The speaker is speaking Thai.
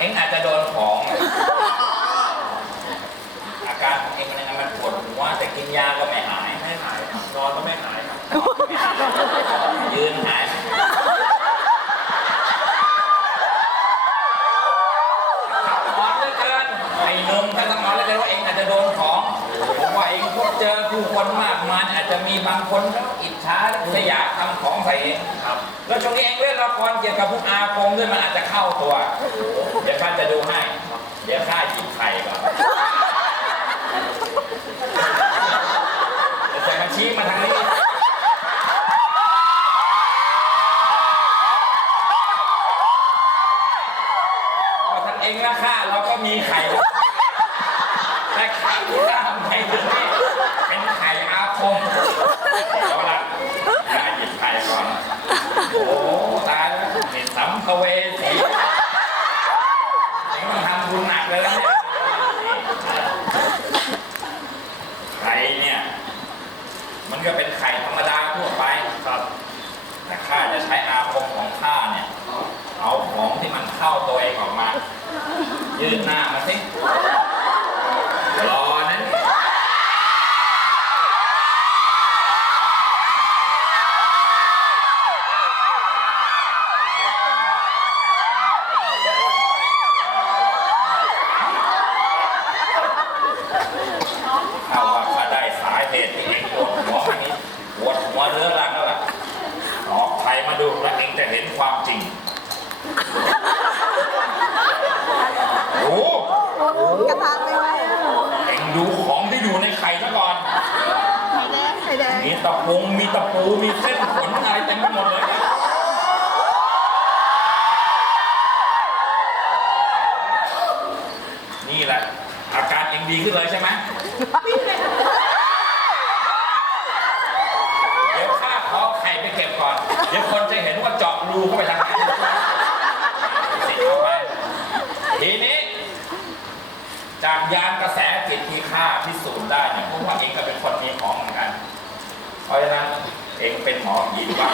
เองอาจจะโดนของ อาการของเองมันยังไงมันปวดหัวแต่กินยาก็ไม่หายไม่หายครับนอนก็ไม่หายครับยืนหายหมอนเหลือเกินไอ้หนุ่มถ้าต้องหมอนเหลือเกินว่าเองอาจจะโดนของผมว่าเองพบเจอผู้คนมากมายอาจจะมีบางคนเขาอิจฉาสยาทำของใส่เอง แล้วช่วงนี้เองเล่นละครเกี่ยวกับพวกอาคมด้วยมันอาจจะเข้าตัว เดี๋ยวข้าจะดูให้ เดี๋ยวข้าหยิบไข่ก่อนเดี๋ยวจะมาชี้มาทางนี้พอท่านเองนะข้าเราก็มีไข่ แต่ไข่ที่ข้าทำไข่ถึงนี่เป็นไข่อาคมเอาละข้าหยิบไข่ก่อน โอ้ตายแล้วนี่สัม ภเวสีเองต้องทำบุญหนักเลยแล้วเนี่ยไข่เนี่ย มันก็เป็นไข่ธรรมดาทั่วไปครับ แต่ข้าจะใช้อาคมของข้าเนี่ย เอาของที่มันเข้าตัวเองออกมา ยืดหน้ามาสิ รอนั้นถ้าว่าข้าได้สาเหตุที่เองปวดหัวไม่นี้ปวดหัวเรื้อรังแล้วล่ะออกไทยมาดูแล้วเองจะเห็นความจริงโอ้ กระทะไม่ไหวอะ เอ็ง ดูของที่อยู่ในไข่ซะก่อนไข่แดงไข่แดงมีตะปูมีตะปูมีเส้นขนอะไรเต็มไปหมดเลยนะนี่แหละ อาการเอ็งดีขึ้นเลยใช่ไหมเดี๋ยวข้าขอไข่ไปเก็บก่อน เดี๋ยวคนจะเห็นว่าเจาะรูเข้าไปทางไหนสิเข้าไปทีนี้จากยานกระแสจิ ตที่ค่าพิสูจน์ได้เนี่ยเพราะว่าเองก็เป็นคนมีของเหมือนกัน เพราะฉะนั้นเองเป็นหมอผีดีกว่า